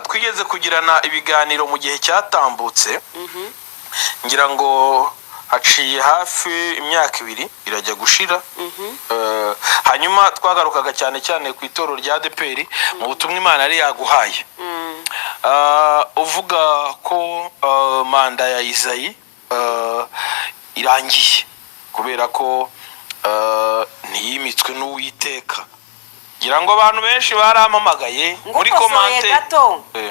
twigeze kugirana ibiganiro mu gihe cyatambutse ngira ngo haciye hafi imyaka 2 irajya gushira hanyuma twagarukaga cyane cyane ku itorero rya ADPR mu butumwa Imana yari yaguhaye uvuga ko manda ya Isayi irangiye kubera ko ntiyimitswe n'Uwiteka gira ngo abantu benshi baramamagaye muri komante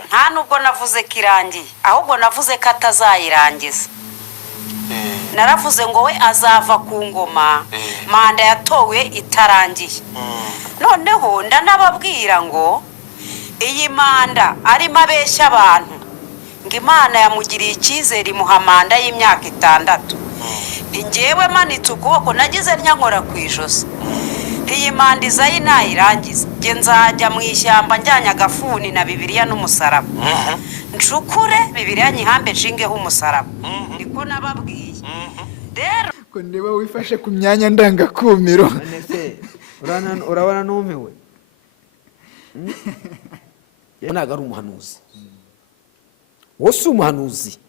nta nubwo navuze ko irangiye ahubwo navuze ko atazayirangiza naravuze ngo we azava ku ngoma manda yatowe itarangiye noneho ndanababwira ngo iyi manda arimo abeshya abantu ngo Imana yamugiriye icyizere imuha manda y'imyaka 6 njyewe manitse ukuboko nagize nyankora ku ijosi iyi manda Isayi nayirangiza nge nzajya mu ishyamba njyanye agafuni na Bibiliya n'umusaraba ncukure Bibiliya nyihambe nshingeho umusaraba niko nababwiye rero ko ndeba wifashe ku myanya ndangakumiro urabona numiwe ntago ari umuhanuzi wose umuhanuzi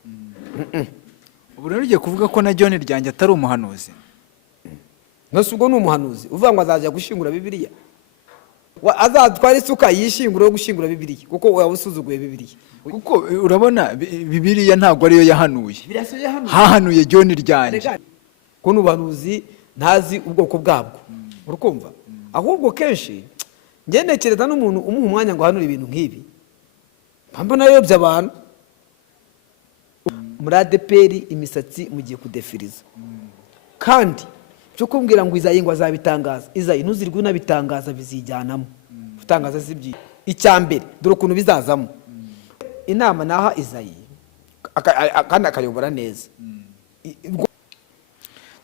ubu rero ugiye kuvuga ko na John ryanjye atari umuhanuzi ubwo ni umuhanuzi uvuga ngo azajya gushingura Bibiliya azatwara isuka yishingura yo gushingura Bibiliya kuko yabusuzuguye Bibiliya kuko urabona Bibiliya ntago ariyo yahanuye hahanuye John ryanjye ko n'ubuhanuzi ntazi ubwoko bwabwo urukumva ahubwo kenshi ngenekereza n'umuntu umuha umwanya ngo ahanure ibintu nk'ibi mbona yobye abantu muri ADPR imisatsi mugiye kudefiriza kandi cyo kumbwira ngo Isayi ngo azabitangaza Isayi ntuzirwe unabitangaza bizijyanamo utangaza sibyi icyambere dore ukuntu bizazamo inama naha Isayi kandi akayobora neza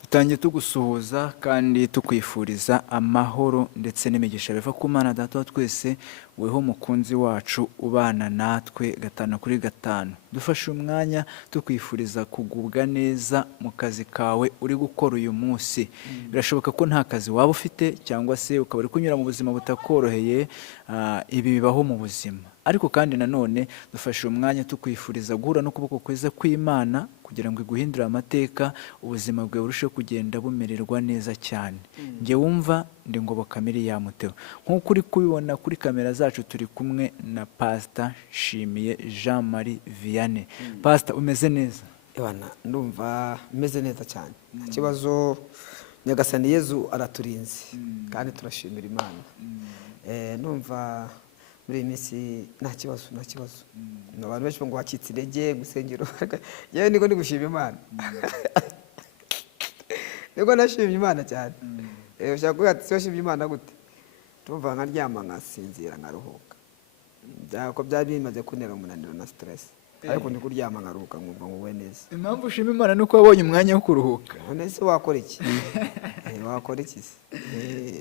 dutangiye tugusuhuza kandi tukwifuriza amahoro ndetse n'imigisha biva ku Mana Data wa twese weho mukunzi wacu ubana natwe 5 dufashe umwanya tukwifuriza kugubwa neza mu kazi kawe uri gukora uyu munsi birashoboka ko nta kazi waba ufite cyangwa se ukaba uri kunyura mu buzima butakoroheye ibi bibaho mu buzima ariko kandi nanone dufashe umwanya tukwifuriza guhura no kuboko kweza kw'Imana kugira ngo iguhindure amateka ubuzima bwawe burusheho kugenda bumererwa neza cyane nge wumva ndi Ngoboka Miriam Theo nk'uko uri kubibona kuri kamera zacu turi kumwe na Pastor Shimiye Jean Marie Vianney Pastor umeze neza ndumva meze neza cyane nta kibazo Nyagasani Yezu araturinze kandi turashimira Imana numva muri minsi nta kibazo abantu benshi ngo wacitse intege gusengero yewe niko ndigushima Imana niko nashimye Imana cyane ushaka kuvuga ati washimye Imana gute tumva nkaryama nkasinzira nkaruhuka byako byari bimaze kuntera umunaniro na stress ariko ndi kuryama nkaruhuka nkumva nguwe neza impamvu ushima Imana nuko wabonye umwanya wo kuruhuka none se wakora iki wakora iki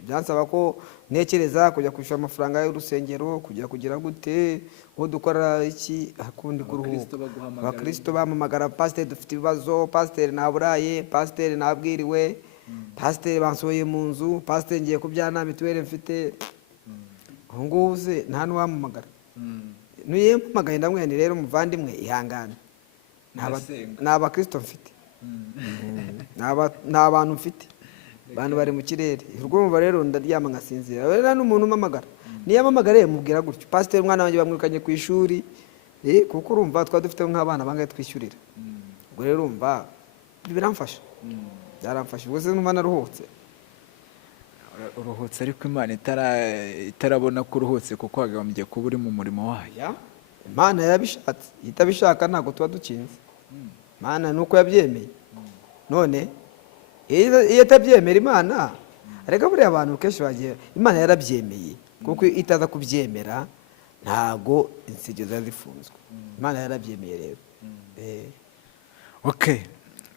byansaba ko nekereza kujya kwishyura amafaranga y'urusengero kujya kugira gute ngo dukora iki akundi kuruhuka abakristo bamamagara pastor dufite ibibazo pastor naburaye pastor nabwiriwe pastor bansoye mu nzu pastor ngiye kubyana mituwele mfite ngo uze nta n'uwamamagara nuye mpamagaye ndamwene rero muvandimwe ihangane n'abakristo mfite n'abantu mfite abantu bari mu kirere urumva rero ndaryama ngasinzira rero n'umuntu umamagara niyo amamagara mubwira gutyo pastor umwana wanjye bamwirukanye ku ishuri kuko urumva twa dufite nk'abana bangaye twishyurira ubwo rero urumva biramfasha byaramfasha ubwo se numva naruhutse uruhutse ariko Imana itarabona ko uruhutse kuko wagambye kuba uri mu murimo wayo Imana yarabishatse itabishaka ntabwo tuba dukinze Imana nuko yabyemeye none iyo atabyemera Imana arega buriya abantu kenshi bagiye Imana yarabyemeye kuko itaza kubyemera ntago insengero ziba zifunzwe Imana yarabyemeye rero okay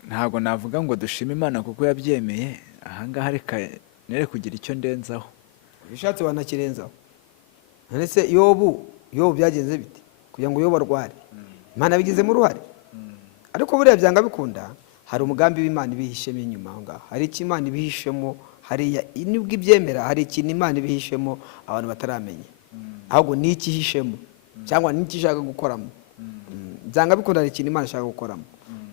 ntago navuga ngo dushime Imana kuko yabyemeye ahangaha reka nere kugira icyo ndenzaho bishatse banakirenzaho none se yobu byagenze bite kugira ngo Yobu arware Imana bigizemo uruhare ariko buriya byanga bikunda hari umugambi w'Imana ibihishemo inyuma aho ngaho hari iki Imana ibihishemo hariya nibwo ibyemera hari ikintu Imana ibihishemo abantu bataramenya ahubwo ni iki ihishemo cyangwa n'iki ishaka gukoramo. Byanga bikunda ikintu Imana ishaka gukoramo,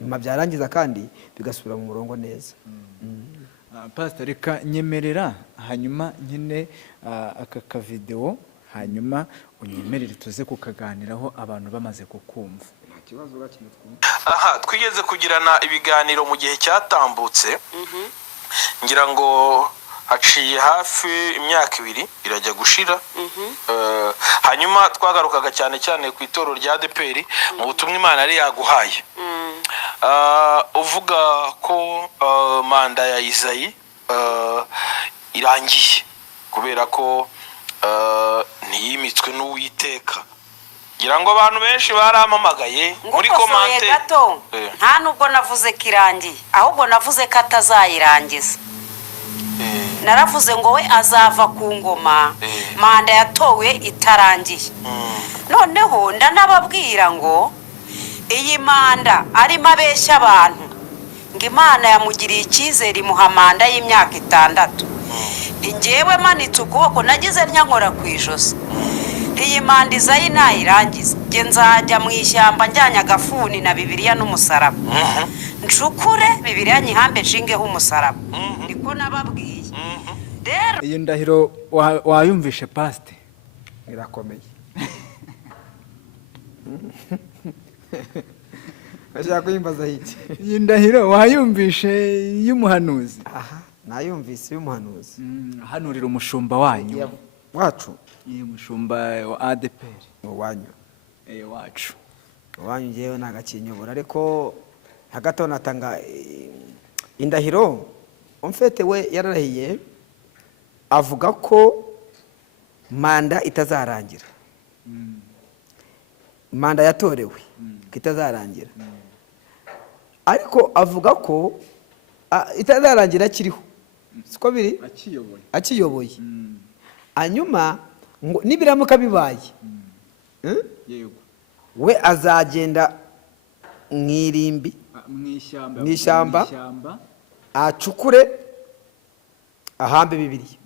nyuma byarangiza kandi bigasubira mu murongo neza. Pastor, reka nyemerera hanyuma nyine aka kavideo, hanyuma unyemerere tuze kukaganiraho abantu bamaze kukumva. Aha, twigeze kugirana ibiganiro mu gihe cyatambutse, ngira ngo haciye hafi imyaka 2 irajya gushira. Hanyuma twagarukaga cyane cyane ku itorero rya ADPR mu butumwa Imana yari yaguhaye, uvuga ko manda ya Isayi irangiye kubera ko ntiyimitswe n'Uwiteka. Ngira ngo abantu benshi barampamagaye muri komante. Nta nubwo navuze ko irangiye, ahubwo navuze ko atazayirangiza. Naravuze ngo we azava ku ngoma manda yatowe itarangiye. Noneho ndanababwira ngo iyi manda arimo abeshya abantu ngo Imana yamugiriye icyizere imuha manda y'imyaka 6. Njyewe manitse ukuboko nagize nyankora ku ijosi. Iyi manda Isayi nayirangiza, nge nzajya mu ishyamba njyanye agafuni na Bibiliya n'umusaraba. Ncukure Bibiliya nyihambe nshingeho umusaraba. Niko nababwiye. Iyi ndahiro wayumvishe Pastor? Irakomeye. Ashaka kuyimbaza hiki. Iyi ndahiro wayumvishe y'umuhanuzi? Aha, nayumvise y'umuhanuzi. Hanurira umushumba wanyu. Wacu? Iyi mushumba wa ADPR. Wanyu. Wacu. Wanyu ngewe nagakinyobora, ariko hagato natanga indahiro umfete we yararahiye avuga ko manda itazarangira. Manda yatorewe itazarangira. Ariko avuga ko itazarangira kiriho. Siko biri? Akiyoboye. Hanyuma ngo nibiramuka bibaye, yego, we azagenda mwirimbi mwishyamba acukure ahambe Bibiliya.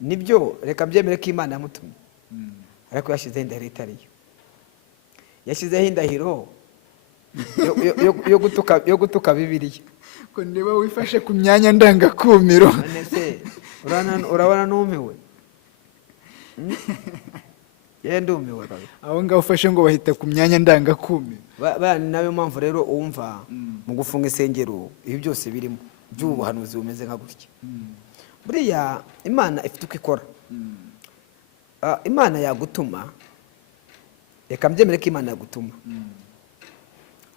Nibyo, reka byemere ko Imana yamutumye, ariko yashyizeho indahiro itariyo. Yashyizeho indahiro yo gutuka Bibiliya. Ko niba wifashe ku myanya ndangakumiro. Nese urabona numiwe? Ndumiwe baba. Aho ngaho ufashe ngo bahita ku myanya ndangakumiro. Nayo mpamvu rero umva mu gufunga isengero ibi byose birimo by'ubuhanuzi bumeze nka gutya. Buriya Imana ifite uko ikora. Imana yagutuma, reka mbyemere ko Imana yagutuma.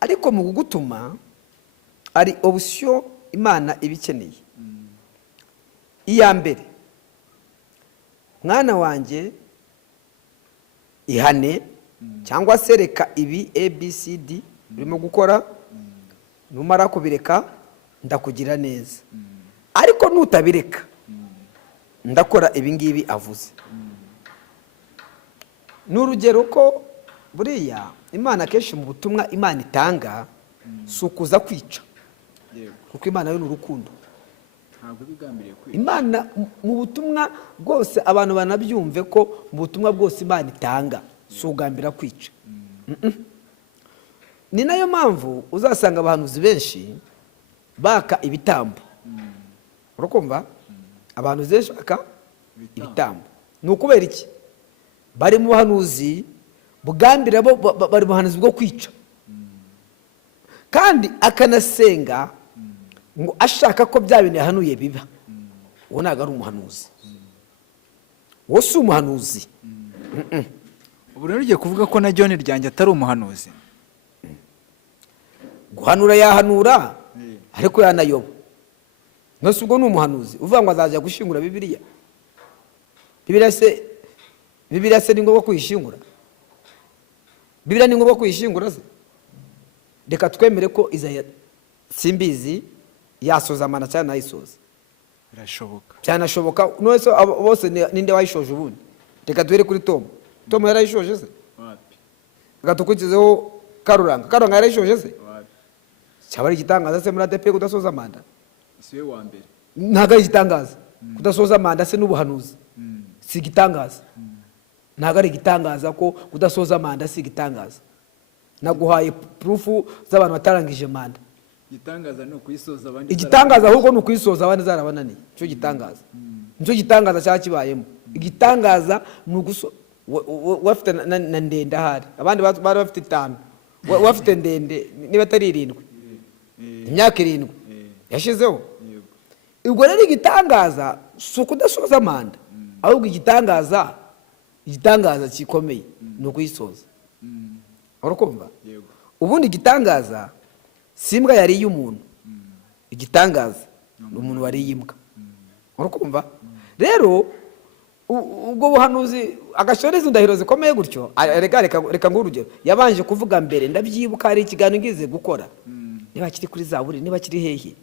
Ariko mu kugutuma ari option Imana ibikeneye. Iya mbere, mwana wanjye ihane cyangwa sereka ibi ABCD urimo gukora, numara kubireka ndakugira neza. Ariko nutabireka ndakora ibi ngibi avuze. N'urugero ko buriya Imana kenshi mu butumwa Imana itanga sukuza kwica, kuko Imana yo n'urukundo. Imana mu butumwa bwose abantu banabyumve ko mu butumwa bwose Imana itanga sugambira kwica. Ni nayo mpamvu uzasanga abahanuzi benshi baka ibitambo. Urakumva? Abantu benshi baka ibitambo. Nukubera iki? Bari mu buhanuzi bugambira bari mu buhanuzi bwo kwica. Kandi akanasenga ngo ashaka ko bya bintu yahanuye biba. Uwo ntago ari umuhanuzi. Uwo si umuhanuzi. Ubu rero ugiye kuvuga ko na John ryanjye atari umuhanuzi? Guhanura yahanura, ariko yanayoba. Nose ubwo ni umuhanuzi uvuga ngo azajya gushingura Bibiliya. Bibiliya se ni ngombwa kuyishingura? Bibiliya ni ngombwa kuyishingura se? Reka twemere ko Isayi simbizi yasoza amana cyane nayisoza. Birashoboka. Byanashoboka. Nose bose ninde wayishoje ubundi? Reka duhere kuri Tom. Tom yarayishoje se? Wapi? Reka tukukizeho Karuranga yarayishoje se? Wapi? Cyabari igitangaza se muri ADP kudasoza amanda? Siwe wa mbere. Ntago igitangaza. Kudasoza amanda se n'ubuhanuzi. si igitangaza. Ntabwo ari igitangaza ko kudasoza manda, si igitangaza. Naguhaye purufu z'abantu batarangije manda. igitangaza ni ukuyisoza abandi, Igitangaza ahubwo ni ukuyisoza abandi zarabananiye. Nicyo gitangaza. Nicyo gitangaza cyaba kibayemo. Igitangaza ni wafite na ndende ahari, abandi bari bafite 5, wafite ndende niba atari 7, imyaka 7 yashizeho. Ubwo rero igitangaza si ukudasoza manda, ahubwo igitangaza kikomeye ni ukuyisoza. Urakumva? Ubundi igitangaza si imbwa yariye umuntu, igitangaza ni umuntu wariye imbwa. Urakumva? Rero ubwo buhanuzi agashoreza indahiro zikomeye gutyo, reka ngurugero, yabanje kuvuga mbere, ndabyibuka hari ikiganiro ngize gukora, niba kiri kuri Zaburi, niba kiri hehe,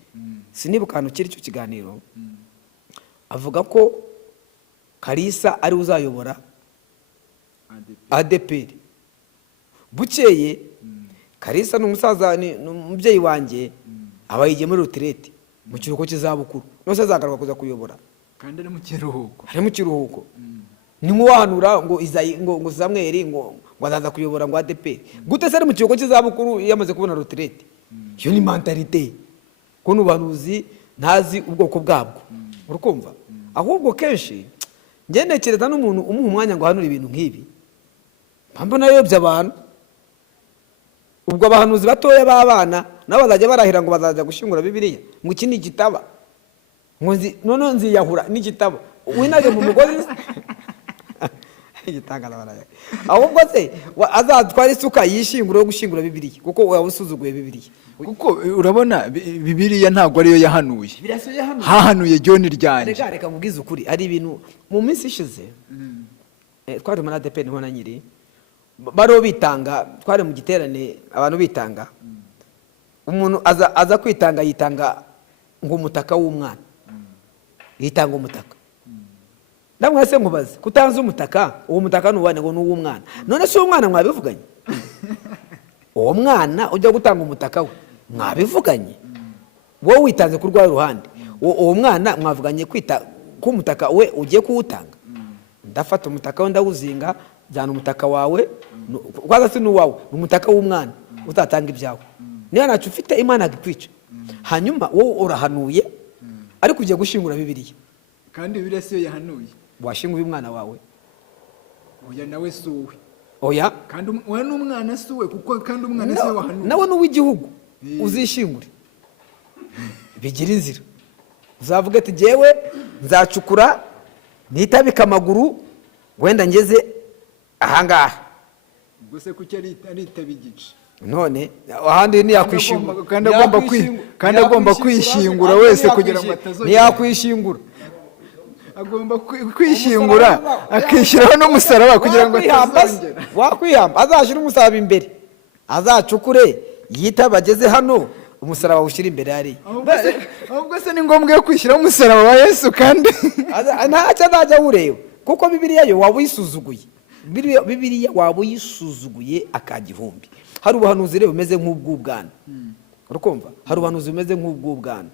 sinibuka ahantu kiri icyo kiganiro. Avuga ko Kalisa ari uzayobora ADPR. Bukeye Kalisa ni umusaza, ni umubyeyi wanjye, aba yigiye muri retraite mu kiruhuko cy'izabukuru, nose azagaruka kuza kuyobora kandi ari mu kiruhuko. Ari mu kiruhuko. Ni nk'uwahanura ngo Izayi ngo Samuel ngo azaza kuyobora ngo ADPR. Gute se ari mu kiruhuko cy'izabukuru yamaze kubona retraite? Iyo ni mentalite. Ko n'ubanuzi ntazi ubwoko bwabwo. Urukumva? Ahubwo kenshi njye ntekereza n'umuntu umuha umwanya ngo ahanure ibintu nk'ibi, mpamvu nayobye abantu. Ubwo abahanuzi batoya b'abana nabo bazajya barahira ngo bazajya gushingura Bibiliya, ngo iki ni igitaba, ngo none nziyahura n'igitabo, winage mu mugozi igitangana baraye. Ahubwo se azatwara isuka yishingura yo gushingura Bibiliya, kuko wabusuzuguye Bibiliya. Kuko urabona Bibiliya ntabwo ariyo yahanuye, hahanuye John ryanje. Reka mubwize ukuri, ari ibintu mu minsi ishize twari muri ADP niho na nyiri baro bitanga, twari mu giterane abantu bitanga, umuntu aza kwitanga, yitanga ngo umutaka w'umwana, yitanga umutaka. Ndamwe se nkubaze, kutanze umutaka, uwo mutaka n'ubane ngo n'uw'umwana, none se umwana mwabivuganye? Uwo mwana ujya gutanga umutaka we mwabivuganye? Wowe witanze ku rwawe ruhande, uwo mwana mwavuganye kwita ku mutaka we ugiye kuwutanga? Ndafata umutaka we ndawuzinga, jyana umutaka wawe, kwaza si n'uwawe, umutaka w'umwana utatanga ibyawe. Niba ntacyo ufite Imana agikwica. Hanyuma wowe urahanuye ariko ugiye gushingura Bibiliya, kandi Bibiliya siyo yahanuye. Washinguye umwana wawe? Oya, nawe si uwe. Oya, kandi we n'umwana si uwe, kuko kandi umwana siyo wahanuye. Nawe n'uw'igihugu uzishingure. Bigira inzira. Uzavuga ati jewe nzacukura nitabika amaguru wenda ngeze ahangaha. Gusa kuki ari tabigice. None ahandi ni yakwishingura, kandi agomba kwishingura wese kugira ngo atazongera. Ni yakwishingura. Agomba kwishingura akishyiraho n'umusaraba kugira ngo atazongera. Wakwihamba, azashira umusaraba imbere, azacukure yitaba ageze hano, umusaraba ushyira imbere hari. Ahubwo se ni ngombwa yo kwishyiraho umusaraba wa Yesu kandi ntacyo azajya ureba, kuko Bibiliya yo waba uyisuzuguye. Bibiliya waba uyisuzuguye akagihumbi. Hari ubuhanuzi rero bumeze nk'ubw'ubwana. Urukumva? Hari ubuhanuzi bumeze nk'ubw'ubwana.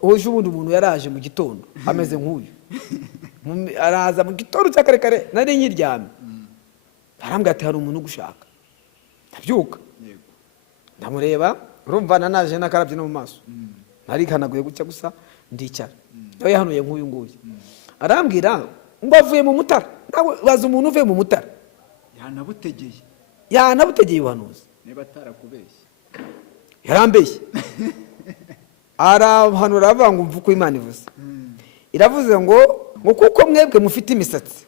Hoje ubundi umuntu yaraje mu gitondo ameze nk'uyu. Araza mu gitondo cy'akarekare nari nkiryamye. Arambwira ati hari umuntu ugushaka. Ndabyuka. Ndamureba, urumva nanaje nakarabye no mu maso. Narikanaguye gutya gusa ndicara. Nawe yahanuye nk'uyu nguyu. Arambwira ngo avuye mu Mutara. Nawe baza umuntu uvuye mu Mutara. Yanabutegeye ubuhanuzi. Niba atarakubeshye. Yarambeshye. Arahanura avuga ngo umva uko Imana ivuze. Iravuze ngo kuko mwebwe mufite imisatsi.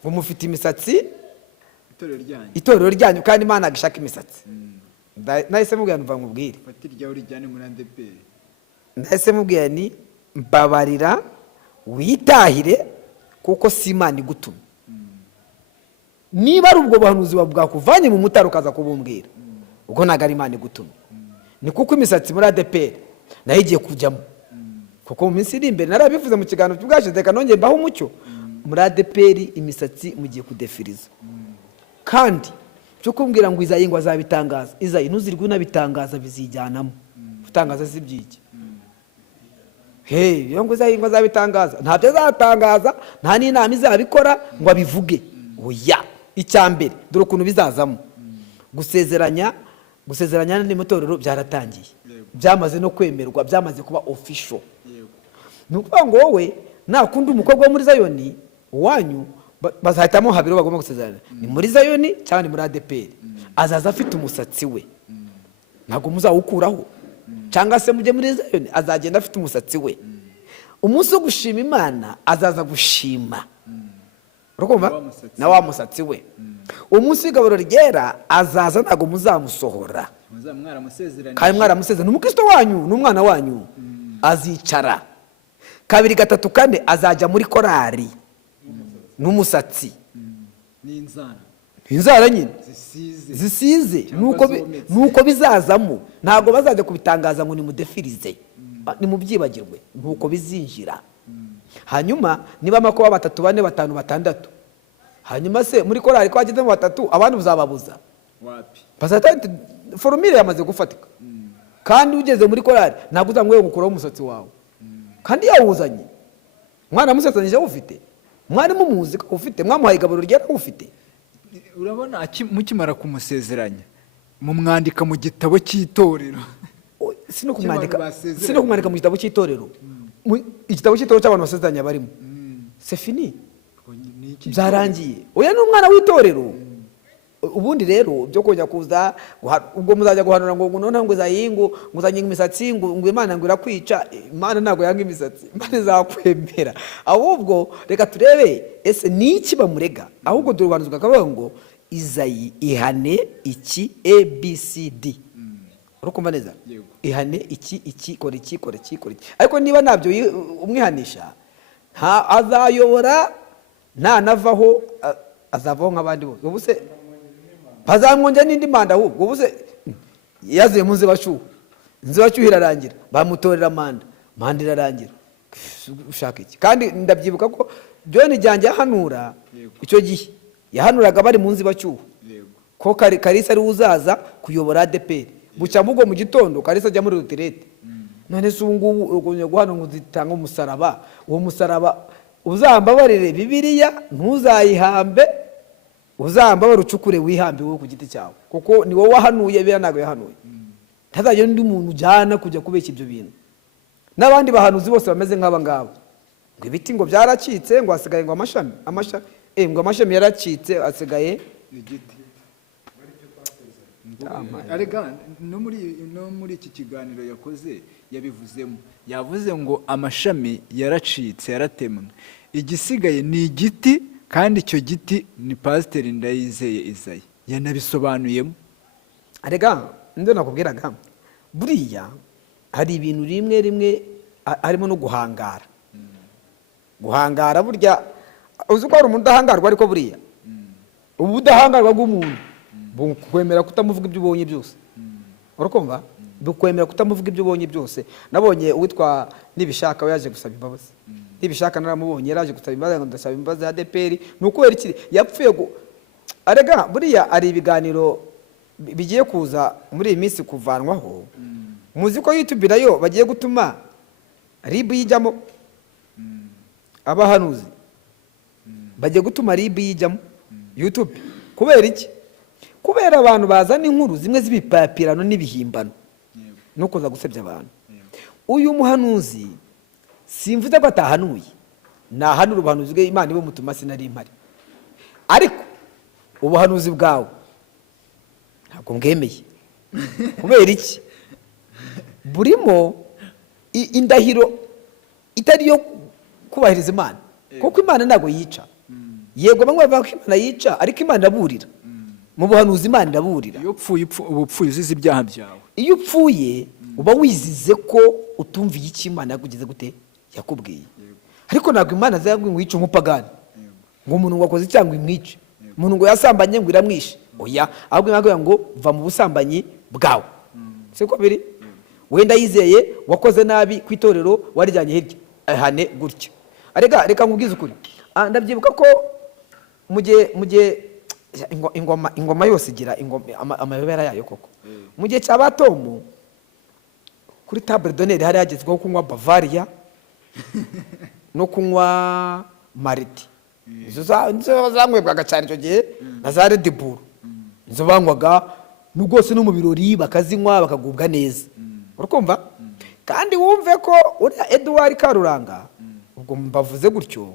Ngo mufite imisatsi itorero ryanyu kandi Imana agishaka imisatsi. Nahise mubwira mva nkubwire. Fatirya urijyane muri ADPR. Nahise mubwira ni mbabarira witahire kuko si Imana igutumye. Niba ari ubwo buhanuzi bwakuvanye mu Mutara ukaza kubumbwira, ubwo ntago ari Imana igutumye. Ni kuko imisatsi muri ADPR nayo igiye kujyamo. Kuko mu minsi iri imbere narabivuze mu kiganiro cy'ubwashize, reka nongeye mbaho umucyo. Muri ADPR imisatsi mugiye kudefiriza. Kandi cyo kumbwira ngo Izayi ngo azabitangaza. Izayi ntuzirwe unabitangaza bizijyanamo. Utangaza si byiki. iyo ngo azabitangaza ntabyo azatangaza, nta n'inama izabikora ngo abivuge. Oya, icya mbere dore ukuntu bizazamo. Gusezeranya n'itorero byaratangiye, byamaze no kwemerwa, byamaze kuba official. Ni ukuvuga ngo wowe nakunda umukobwa wo muri Zayoni wanyu, bazahitamo habiri bagomba gusezerana, ni muri Zayoni cyangwa ni muri ADPR. Azaza afite umusatsi we, ntabwo muzawukuraho, cyangwa se mujye muri Zayoni azagenda afite umusatsi we. Umunsi wo gushima Imana azaza gushima na wa musatsi we. Umunsi w'igaburo ryera azaza, ntabwo muzamusohora kandi mwaramusezeranye. Ni umukristo wanyu, ni umwana wanyu, azicara. 2, 3, 4 azajya muri korari n'umusatsi inzara nyine zisize. Nuko bizazamo, ntabwo bazajya kubitangaza ngo nimudefirize, nimubyibagirwe, nuko bizinjira. Hanyuma niba makuba 3, 4, 5, 6, hanyuma se muri korari ko hagezemo 3 abandi uzababuza wapi? Bazatante formule yamaze gufatika. Kandi ugeze muri korari ntabwo uzamwe gukuraho umusatsi wawe, kandi yawuzanye. Mwana musatsanije ufite, mwari mumuzi ko ufite, mwamuhaye igaburo ryera ufite. Urabona mukimara kumusezeranya mumwandika mu gitabo cy'itorero. Sino kumwandika mu gitabo cy'itorero. Igitabo cy'itorero cy'abantu basezeranya barimo. C'est fini. Byarangiye. Oya ni umwana w'itorero. Ubundi rero byo kujya kuza ubwo muzajya guhanura ngo none ngo zayingo nguzanye imisatsi ngo Imana ngo irakwica. Imana ntago yanga imisatsi, Imana izakwemera. Ahubwo reka turebe ese niki bamurega. Ahubwo durubanuzwa akavuga ngo Izayi ihane iki ABCD. Urukumva neza? Ihane iki kora iki. Ariko niba nabyo umwihanisha nta azayobora, nta navaho, azavaho nk'abandi bose. Ubuse bazamwonja n'indi manda, ahubwo ubuse yazuye mu nzibacyuho irarangira, bamutorera manda irarangira. Ushaka iki? Kandi ndabyibuka ko John Jyanjye yahanura icyo gihe, yahanuraga bari mu nzibacyuho ko Kalisa ari uzaza kuyobora ADPR. Bucya mubwo mu gitondo Kalisa ajya muri retraite. None se ubungubu guhano ngo zitanga umusaraba, uwo musaraba uzambabarire Bibiliya ntuzayihambe, uzambabara ucukure wihambe wowe ku giti cyawe, kuko ni wowe wahanuye, bira ntago yahanuye. Ntazajye undi muntu ujyana kujya kubeshya ibyo bintu. N'abandi bahanuzi bose bameze nk'aba ngabo, ngo ibiti ngo byaracitse, ngo hasigaye ngo amashami ngo amashami yaracitse asigaye igiti. Arega no muri iki kiganiro yakoze yabivuzemo, yavuze ngo amashami yaracitse, yaratemwe, igisigaye ni igiti. Kandi icyo giti ni Pasiteri Ndayizeye Izayi yanabisobanuyemo. Arega ndo nakubwiraga, buriya hari ibintu rimwe harimo no guhangara. Guhangara burya uzi ko hari umuntu udahangarwa, ariko buriya ubudahangarwa bw'umuntu bukwemera kutamuvuga ibyo ubonye byose. Urakumva? Bukwemera kutamuvuga ibyo ubonye byose. Nabonye uwitwa Nibishaka we yaje gusaba imbabazi. Nibishaka naramubonye yaraje gusaba imbabazi, ngo ndasaba imbabazi ya ADPR. Nuko iki yapfuye arega buriya ari ibiganiro bigiye kuza muri iyi minsi kuvanwaho. Muzi ko YouTube nayo bagiye gutuma RIB yijyamo, abahanuzi bagiye gutuma RIB yijyamo YouTube. Kubera iki? Kubera abantu bazana inkuru zimwe z'ibipapirano n'ibihimbano no kuza gusebya abantu. Uyu muhanuzi simvuze ko atahanuye, nahanura ubuhanuzi bwe Imana ibo mutuma sinari impari, ariko ubuhanuzi bwawe ntabwo mbwemeye. Kubera iki? Burimo indahiro itari yo kubahiriza Imana, kuko Imana ntabwo yica. Yego bamwe bavuga ko Imana yica, ariko Imana iraburira. Mu buhanuzi Imana iraburira. Iyo upfuye ubupfuye uzize ibyaha byawe. Iyo upfuye uba wizize ko utumviye icyo Imana yakugeze gute yakubwiye. Ariko ntabwo Imana azayabwiye ngo yice umupagani, ngo umuntu wakoze cyangwa imwice, umuntu ngo yasambanye ngo iramwishe. Oya, ahubwo Imana ngo va mu busambanyi bwawe. Siko biri? Wenda yizeye wakoze nabi ku itorero warijyanye hirya, ahane gutyo. Arega reka nkubwize ukuri. Ndabyibuka ko mujye ingoma yose igira amayobera yayo koko. Mu gihe cy'abatomu kuri table d'honneur hari hagezweho kunywa Bavaria no kunywa mariti. Izo zanywebwaga cyane icyo gihe na za Red Bull. Izo banywaga rwose no mu birori bakazinywa bakagubwa neza. Urakumva? Kandi wumve ko uriya Edouard Karuranga ubwo mbavuze gutyo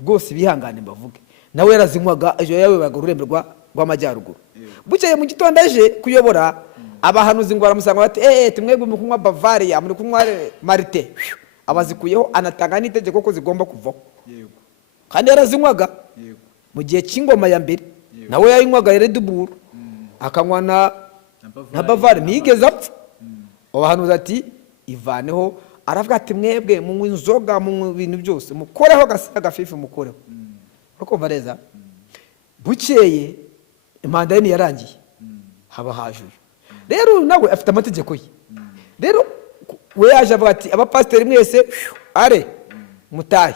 rwose bihangane mbavuge nawe yarazinywaga ejo yayoboraga ururembo rw'amajyaruguru. Bukeye mu gitondo aje kuyobora abahanuzi ngo baramusanga bati tumwebwe mu kunywa Bavaria muri kunywa Marite, abazikuyeho anatanga n'itegeko ko zigomba kuvaho. Kandi yarazinywaga mu gihe cy'ingoma ya mbere nawe yayinywaga Red Bull akanywa na Bavaria nigeze apfa. Abahanuzi ati ivaneho, aravuga ati mwebwe mu inzoga mu bintu byose mukoreho agafifi mukoreho. Urukumva neza? Bukeye imandani yarangiye haba hajuru. Rero nawe afite amategeko ye. Rero we yaje avuga ati abapasiteri mwese are mutahe.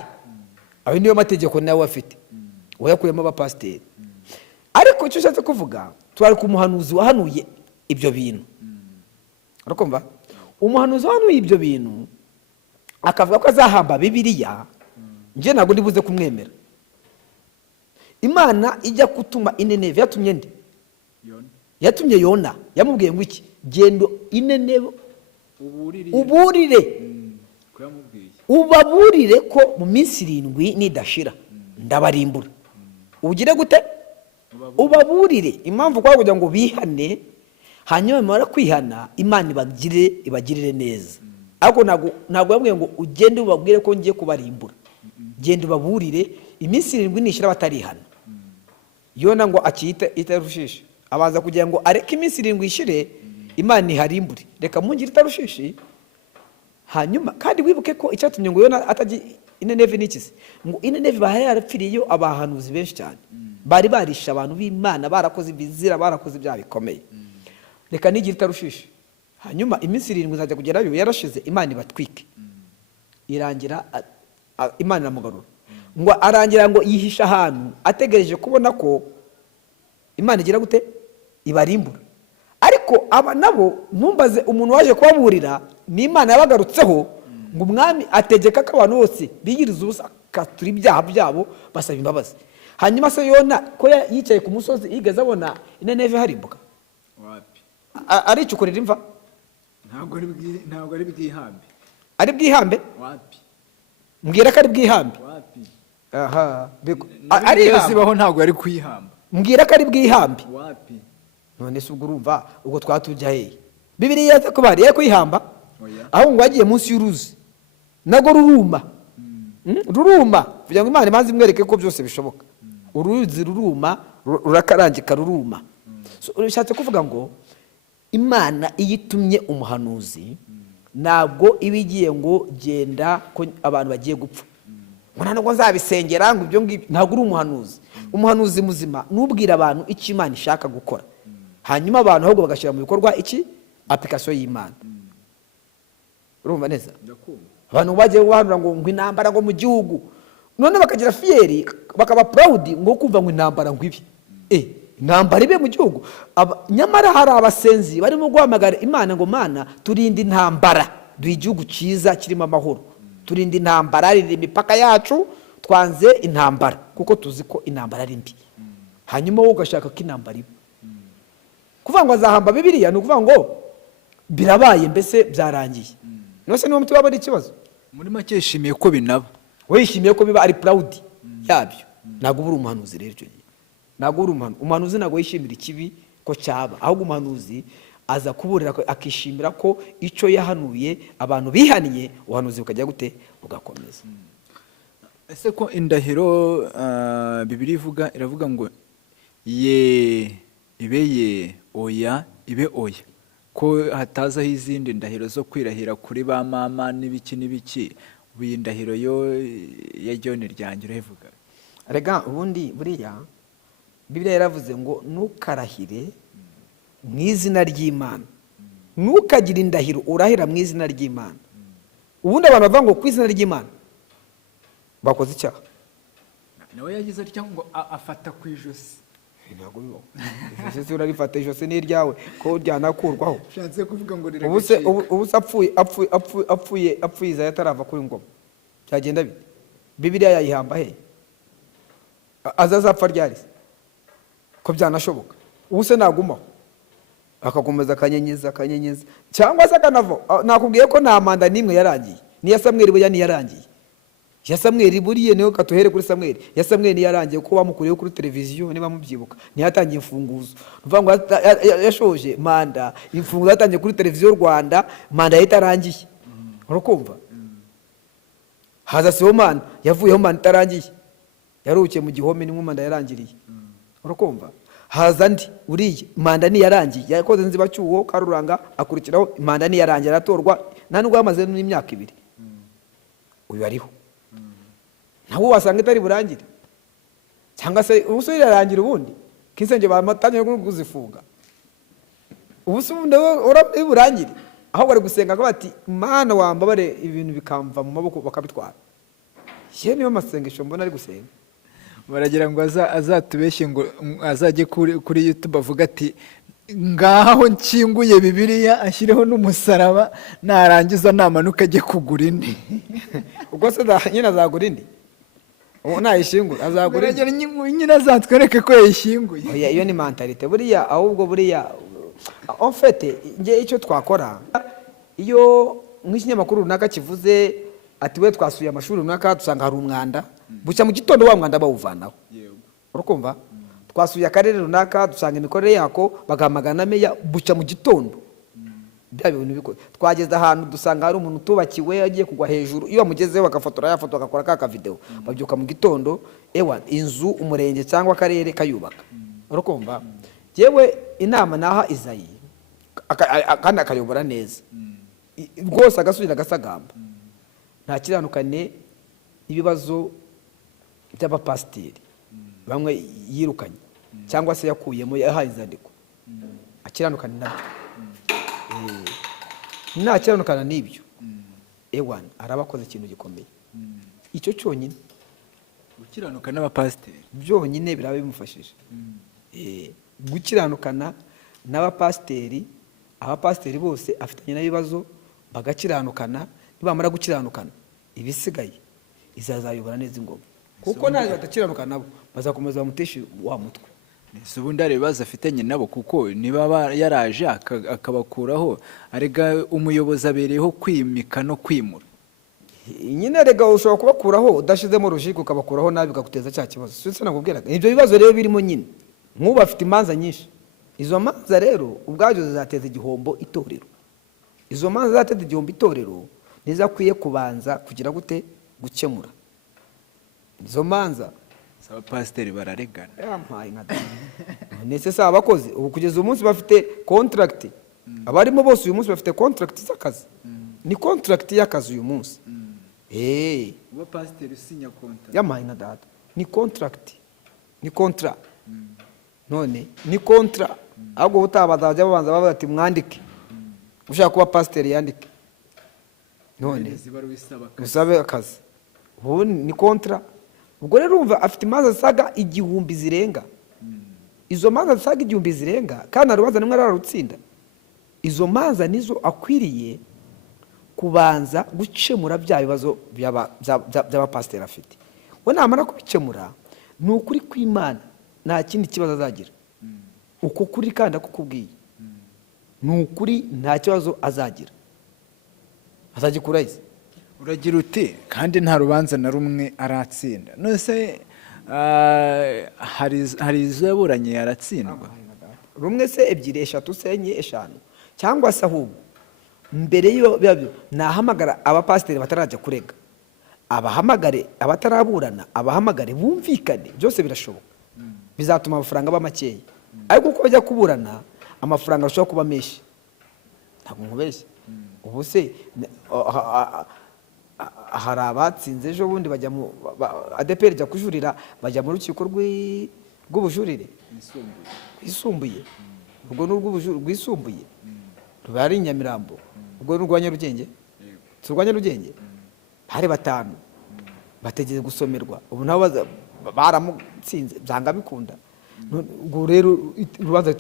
Ayo niyo mategeko nawe afite. We yakuyemo abapasiteri. Ariko icyo ushatse kuvuga twari ku muhanuzi wahanuye ibyo bintu. Urakumva? Umuhanuzi wahanuye ibyo bintu akavuga ko azahamba Bibiliya, nje ntabwo ndibuze kumwemera. Imana ijya kutuma Nineve yatumye nde? Yatumye Yona. Yamubwiye ngo iki? Gendo Nineve uburire. Ubaburire ko mu minsi 7 nidashira ndabarimbura. Ugire gute? Ubaburire. Impamvu kwa kugira ngo bihane, hanyuma mara kwihana Imana ibagirire neza. Ariko ntabwo yamubwiye ngo ugende ubabwire ko ngiye kubarimbura. Genda ubaburire iminsi 7 nishira batarihana. Yona ngo akiyita itarushishi. Abaza kugira ngo areke iminsi 7 ishire Imana iharimbure. Reka mungire itarushishi. Hanyuma kandi wibuke ko icyatumye ngo Yona ataji Nineve nikize. Ngo Nineve bahayarapfiriye abahanuzi benshi cyane. Bari barisha abantu b'Imana barakoze bizira barakoze bya bikomeye. Reka nigire itarushishi. Hanyuma iminsi 7 nzajya kugerayo yarashize Imana ibatwike. Irangira Imana iramugarura. Ngo arangira ngo yihisha ahantu ategereje kubona ko Imana igira gute ibarimbura. Ariko aba nabo ntumbaze umuntu waje kubaburira ni Imana yabagarutseho ngo umwami ategeka ko abantu bose bigiriza ubusa katura ibyaha byabo basaba imbabazi. Hanyuma se Yona ko yicaye ku musozi igeze abona Nineve harimbuka. Wapi? Ari cyukorera imva? Ntabwo ari bwihambe. Ari bwihambe? Wapi? Mbwira ko ari bwihambe. Wapi? Aha. Ari zibaho ntabwo ari kwihamba. Mbwira ko ari bwihambe. Wapi? None se urumva ubwo twatujya hehe? Bibiliya yaza ko bari kwihamba? Oya. Aho ngo agiye munsi y'uruzi. Nago ruruma. Ruruma. Kugira ngo Imana imanze imwereke ko byose bishoboka. Uruzi ruruma rurakarangika ruruma. So urashatse kuvuga ngo Imana iyitumye umuhanuzi ntabwo ibigiye ngo genda ko abantu bagiye gupfa. Ngo ntabwo nzabisengera ngo ibyo ngibyo ntabwo uri umuhanuzi. Umuhanuzi muzima nubwira abantu icyo Imana ishaka gukora. Hanyuma abantu ahubwo bagashyira mu bikorwa iki application y'Imana. Urumva neza? Abantu bagiye guhanura ngo intambara ngo mu gihugu. None bakagira fieri bakaba proud ngo kumva ngo intambara ngo ibi. Intambara ibe mu gihugu. Nyamara hari abasenzi barimo guhamagara Imana ngo Mana turinde intambara. Duhe igihugu cyiza kirimo amahoro. Turinde intambara ari imipaka yacu twanze intambara kuko tuzi ko intambara ari mbi. Hanyuma wowe ugashaka ko intambara ibe. Kuvuga ngo azahamba Bibiliya no kuvuga ngo birabaye mbese byarangiye. Nose niwo muti waba ari ikibazo. Muri make yishimiye ko binaba. We yishimiye ko biba ari proud yabyo. Ntabwo buri umuhanuzi rero cyo gihe. Ntabwo uri umuhanuzi ntabwo yishimira ikibi ko cyaba. Ahubwo umuhanuzi aza kuburira ko akishimira ko icyo yahanuye abantu bihaniye ubuhanuzi bukajya gute bugakomeza. Ese ko indahiro Bibiliya ivuga iravuga ngo ye ibe ye oya ibe oya, ko hatazaho izindi ndahiro zo kwirahira kuri ba mama n'ibiki ubu indahiro yo ya John ryanjye uravuga. Rega ubundi buriya Bibiliya yaravuze ngo ntukarahire mu izina ry'Imana, ntukagire indahiro urahira mu izina ry'Imana. Ubundi abantu bavuga ngo ku izina ry'Imana bakoze icyaha. Nawe yagize atya ngo afata ku ijosi. Ntabwo bibaho. Ijosi urarifata, ijosi ni iryawe ko ryanakurwaho. Shanze kuvuga ngo riragaciye. Ubu apfuye Isaya atarava kuri ngoma. byagenda bite? Bibiliya yayihamba he? Azazapfa ryari ko byanashoboka? Ubu se nagumaho akakomeza akanyenyeza cyangwa se akanava. Nakubwiye ko nta manda n'imwe yarangiye. Niya Samweli buriya niyarangiye. Ya Samweli buriye niyo katuhere kuri Samweli. Ya Samweli niyarangiye ko bamukuriyeho kuri televiziyo niba mubyibuka. Niyatangiye imfunguzo. Uvuga ngo yashoje manda, imfunguzo yatangiye kuri televiziyo Rwanda, manda yitarangiye. Urakumva? Haza Sibomana yavuyeho manda itarangiye. Yarukiye mu gihome nimwe manda yarangiriye. Urakumva? Haza ndi uriye manda ni yarangiye. Yakoze nzibacyuho Karuranga akurikiraho manda ni yarangiye aratorwa nta nubwo yamaze n'imyaka 2. Uyu ariho. Nawo wasanga itari burangire. Cyangwa se ubusubira yarangira ubundi. Kinsenge bamatanye no kuzifunga. Ubusubundi uri burangire. Aho bari gusenga ko bati Mana wambabare ibintu bikamva mu maboko bakabitwara. Ye niyo masengesho mbona ari gusenga. Baragira ngo azatubeshye ngo azajye kuri YouTube avuga ati ngaho nkinguye Bibiliya ashyireho n'umusaraba narangiza namanuka ajye kugura indi. Ubwo se nyine azagura indi. Uwo nayishingura azagura indi. Baragira nyine azatwereke ko yayishinguye. Oya iyo ni mentalite buriya ahubwo buriya en fait nge icyo twakora iyo nk'ikinyamakuru runaka kivuze ati we twasuye amashuri runaka dusanga hari umwanda bucya mu gitondo wa mwanda bawuvanaho. Urakumva? Twasuye akarere runaka dusanga imikorere yako bagamagana meya bucya mu gitondo. Bya bintu biko twageze ahantu dusanga hari umuntu tubakiwe agiye kugwa hejuru iyo amugezeho bakafotora yafoto agakora ka video babyuka mu gitondo ewa inzu umurenge cyangwa akarere kayubaka. Urakumva? Yewe inama naha Izayi akana akayobora neza rwose agasubira agasagamba nta kiranukane ibibazo by'abapasiteri bamwe yirukanye cyangwa se yakuyemo yahaye izandiko akiranukana nabyo nta kiranukana n'ibyo ewan arabakoze ikintu gikomeye icyo cyonyine gukiranuka n'abapasiteri byonyine birabe bimufashije gukiranukana n'abapasiteri abapasiteri bose afitanye n'ibibazo bagakiranukana nibamara gukiranukana ibisigaye izazayobora neza ingoma kuko nazo batakiranukana nabo bazakomeza bamuteshe wa mutwe. Ubundi ari ibibazo afitanye nabo kuko niba yaraje akabakuraho arega umuyobozi abereyeho kwimika no kwimura. Nyine rega ushobora kubakuraho udashizemo rujiko ukabakuraho nabi bikaguteza cya kibazo. Sitse nakubwiraga ibyo bibazo rero birimo nyine nk'ubu afite imanza nyinshi. Izo manza rero ubwajo zizateza igihombo itorero. Izo manza zateze igihombo itorero nizakwiye kubanza kugira gute gukemura. Izo manza saba pasiteri bararegana. Yampaye nka nese saba abakozi ubu kugeza umunsi bafite contract. Abarimo bose uyu munsi bafite contract z'akazi. Ni contract y'akazi uyu munsi. Uba pasiteri usinya contract. Yampaye nka data. Ni contract. Ni contract. None ni kontra ahubwo utabazajya babanza bavuga ati mwandike ushaka kuba pasiteri yandike none usabe akazi ubu ni kontra. Ubwo rero urumva afite imanza zisaga 1000 zirenga. Izo manza zisaga 1000 zirenga kandi arubaza nimwe ararutsinda. Izo manza nizo akwiriye kubanza gucemura bya bibazo by'abapasiteri afite. We namara kubikemura ni ukuri kw'Imana nta kindi kibazo azagira. Uko kuri kandi akukubwiye ni ukuri nta kibazo azagira. Azagikura izi uragira uti kandi nta rubanza na rumwe aratsinda. Nose hari izaburanye yaratsindwa rumwe se 2 3 4 5 cyangwa se ahubwo mbere yo nahamagara abapasiteri batarajya kurega abahamagare abataraburana abahamagare bumvikane byose birashoboka. Bizatuma amafaranga bamakeya ariko uko bajya kuburana amafaranga ashobora kuba menshi. Ntabwo nkubeshye ubu se hari abatsinze ejo bundi bajya mu ADPR jya kujurira bajya mu rukiko rw'ubujurire rwisumbuye. Ubwo n'urw'ubujurire rubari Nyamirambo. Ubwo n'urwanya Rugenge turwanya Rugenge hari 5 bategeze gusomerwa ubu nabo baramutsinze byanga bikunda. Ubwo rero urubanza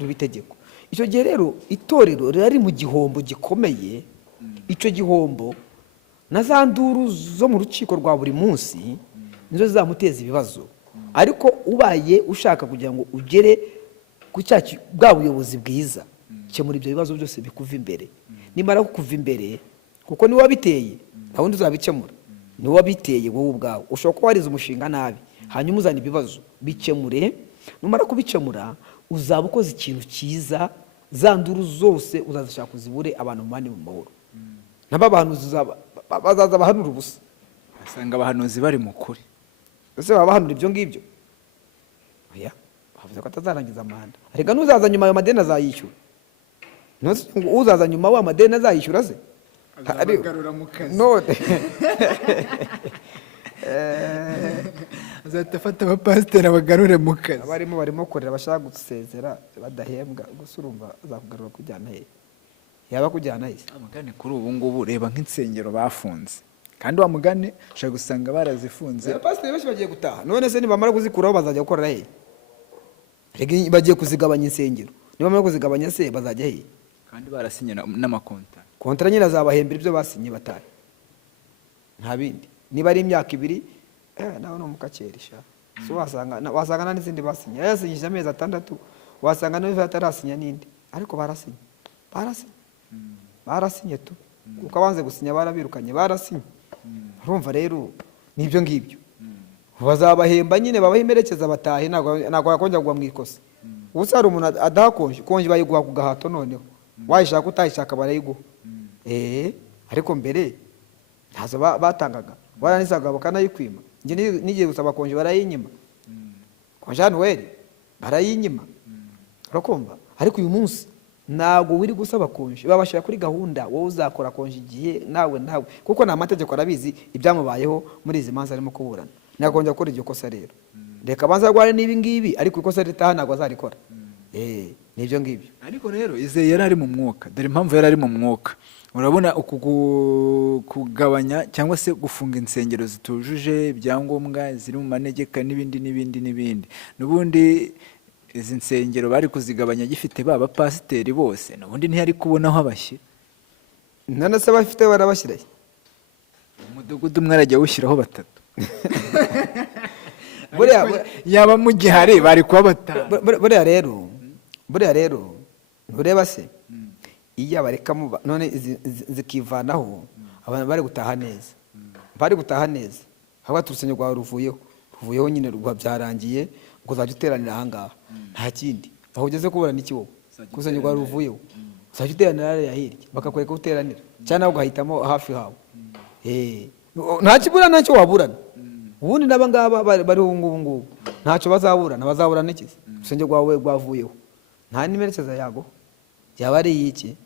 rubitegeko icyo gihe rero itorero riri mu gihombo gikomeye. Icyo gihombo na za nduru zo mu rukiko rwa buri munsi nizo zizamuteza ibibazo. Ariko ubaye ushaka kugira ngo ugere ku bwa buyobozi bwiza, kemura ibyo bibazo byose bikuva imbere. Nimara kukuva imbere, kuko niwe wabiteye, nta wundi uzabikemura, niwe wabiteye wowe ubwawe. Ushobora kuba warize umushinga nabi, hanyuma uzana ibibazo, bikemure. Numara kubikemura, uzaba ukoze ikintu cyiza, za nduru zose uzazishaka uzibure, abantu mubane mu mahoro. Naba bahanuzi bazaza bahanura ubusa, asanga abahanuzi bari mu kuri. ese baba bahanura ibyo ngibyo? Oya, bavuze ko atazarangiza amanda. Arega n'uzaza nyuma ayo madeni azayishyura. Uzaza nyuma wa madeni azayishyura se? Azabagarura mu kazi. None azahita afata abapasiteri abagarure mu kazi. barimo korera bashaka gusezera badahembwa, gusa urumva azakugarura kujyana he? Yaba kujyana he? Amagane kuri ubu ngubu reba nk'insengero bafunze, kandi wa mugane ushaka gusanga barazifunze. Abapasiteri benshi bagiye gutaha, none se nibamara kuzikuraho bazajya gukorera he? Bagiye kuzigabanya insengero, nibamara kuzigabanya se bazajya he? Kandi barasinye n'amakontra. Kontra nyine azabahembera ibyo basinye bataye, nta bindi. Niba ari imyaka 2 nawe no mukacerisha, so wasanga n'izindi basinye, yasinyije amezi 6, wasanga n'ibyo atarasinya n'indi, ariko barasinye tu, kuko abanze gusinya barabirukanye, barasinye. Urumva rero nibyo ngibyo, bazabahemba nyine, babahimerekeza batahe, ntabwo yakongera kugwa mu ikosa. Ubusa hari umuntu adakonje bayiguha ku gahato, noneho wayishaka utayishaka barayiguha. Ariko mbere ntazo batangaga, baranisaga bakanayikwima. Nge nigiye gusaba konje barayinyima, konje Noel barayinyima, urakumva. Ariko uyu munsi ntabwo wiri gusaba konje, babashira kuri gahunda, wowe uzakora konje igihe nawe, kuko nta mategeko arabizi ibyamubayeho muri izi manza arimo kuburana. Nakongera gukora iryo kosa rero, reka banza gware nibi ngibi, ariko ikosa ritaha ntabwo azarikora. Nibyo ngibyo. Ariko rero Izeye yari ari mu mwuka, dore impamvu yari ari mu mwuka. Urabona kugabanya cyangwa se gufunga insengero zitujuje ibyangombwa, ziri mu manegeka n'ibindi. Nubundi izi nsengero bari kuzigabanya gifite baba pasiteri bose, nubundi ntiyari kubonaho abashyira. None se bafite barabashyiraye? Umudugudu umwe arajya awushyiraho 3. Yaba mu gihari bari kuba 5. Buriya rero ntureba se iyo barekamo none zikivanaho, abantu bari gutaha neza, haba turusenya rwa ruvuyeho nyine rwa byarangiye, ngo uzajya uteranira ahangaha, nta kindi aho ugeze kubura n'iki wowe, kusenya rwa ruvuyeho uzajya uteranira hariya hirya, bakakwereka uteranira cyane, nawe ugahitamo hafi hawe. Nta kibura ntacyo waburana. Ubundi n'abangaba bari ngubu ntacyo bazaburana iki? Urusenge rwawe rwavuyeho, nta nimerekeza yago yaba ari iki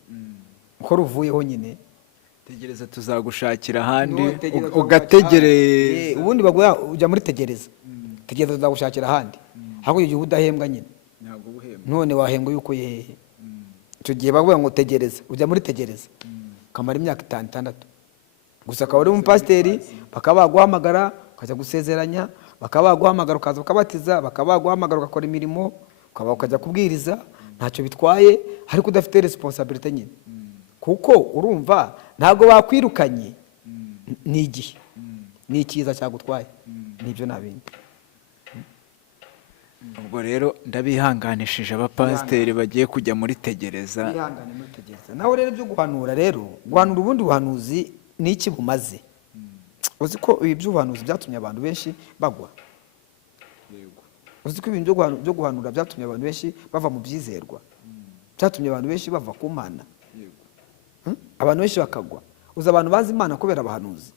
ko ruvuyeho nyine. Tegereza tuzagushakira ahandi, ugategereza. Ubundi ujya muri tegereza tuzagushakira ahandi, ahubwo igihe udahembwa nyine none wahembwa yuko yehe. Icyo gihe bavuga ngo tegereza, ujya muri tegereza kamara imyaka 5-6, gusa akaba ari umupasiteri, bakaba baguhamagara ukajya gusezeranya, bakaba baguhamagara ukaza ukabatiza, bakaba baguhamagara ugakora imirimo, ukajya kubwiriza, ntacyo bitwaye, ariko udafite responsibility nyine. Kuko urumva ntabwo bakwirukanye, ni igihe, ni ikiza cyagutwaye, nibyo nabindi. Ubwo rero ndabihanganishije abapasiteri bagiye kujya muri tegereza. Bihangane muri tegereza. Naho rero byo guhanura rero, guhanura ubundi buhanuzi ni iki bumaze? Uzi ko ibi by'ubuhanuzi byatumye abantu benshi bagwa. Uzi ko ibintu byo guhanura byatumye abantu benshi bava mu byizerwa, byatumye abantu benshi bava ku Mana, abantu benshi bakagwa. Uzi abantu bazi Imana kubera abahanuzi,